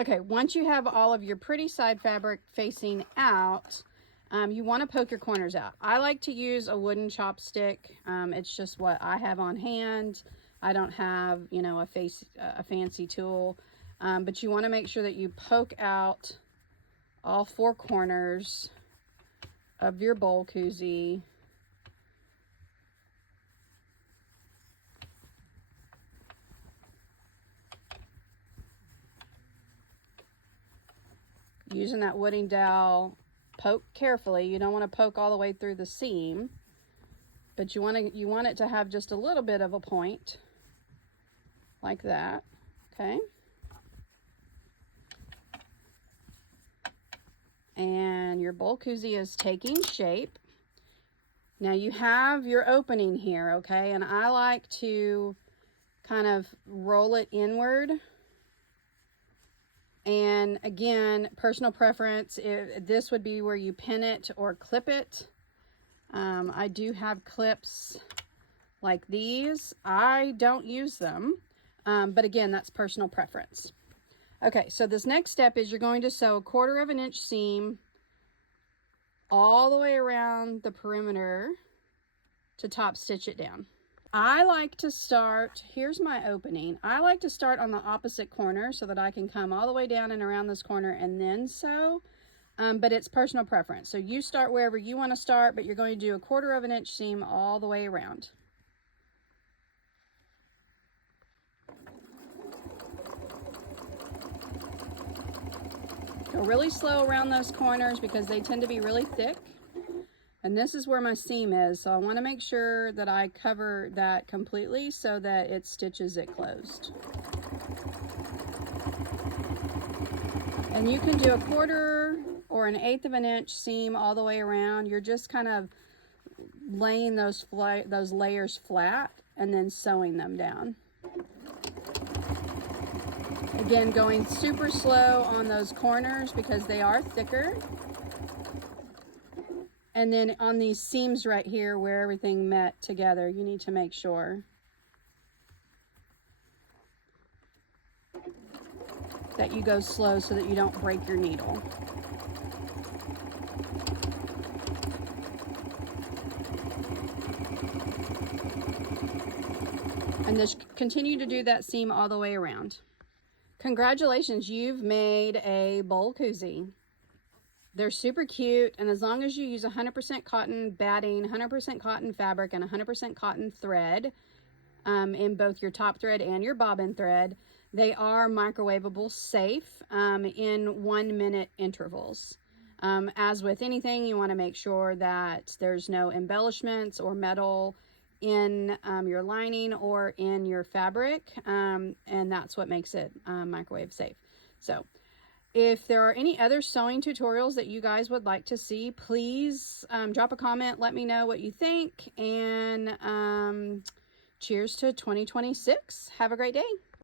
Okay, once you have all of your pretty side fabric facing out, you want to poke your corners out. I like to use a wooden chopstick. It's just what I have on hand. I don't have, you know, a fancy tool, but you want to make sure that you poke out all four corners of your bowl koozie. Using that wooden dowel, poke carefully. You don't want to poke all the way through the seam, but you want it to have just a little bit of a point, like that. Okay. And your bowl koozie is taking shape. Now you have your opening here, okay? And I like to kind of roll it inward. And again, personal preference, this would be where you pin it or clip it. I do have clips like these. I don't use them, but again, that's personal preference. Okay, so this next step is you're going to sew 1/4 of an inch seam all the way around the perimeter to top stitch it down. I like to start, here's my opening. I like to start on the opposite corner so that I can come all the way down and around this corner and then sew, but it's personal preference. So you start wherever you want to start, but you're going to do 1/4 of an inch seam all the way around. Go really slow around those corners because they tend to be really thick. And this is where my seam is, so I want to make sure that I cover that completely so that it stitches it closed. And you can do 1/4 or an 1/8 of an inch seam all the way around. You're just kind of laying those layers flat and then sewing them down. Again, going super slow on those corners because they are thicker. And then on these seams right here where everything met together, you need to make sure that you go slow so that you don't break your needle. And just continue to do that seam all the way around. Congratulations, you've made a bowl koozie. They're super cute, and as long as you use 100% cotton batting, 100% cotton fabric, and 100% cotton thread in both your top thread and your bobbin thread, they are microwavable safe in 1-minute intervals. As with anything, you want to make sure that there's no embellishments or metal in your lining or in your fabric, and that's what makes it microwave safe. So if there are any other sewing tutorials that you guys would like to see, please drop a comment, let me know what you think, and cheers to 2026. Have a great day.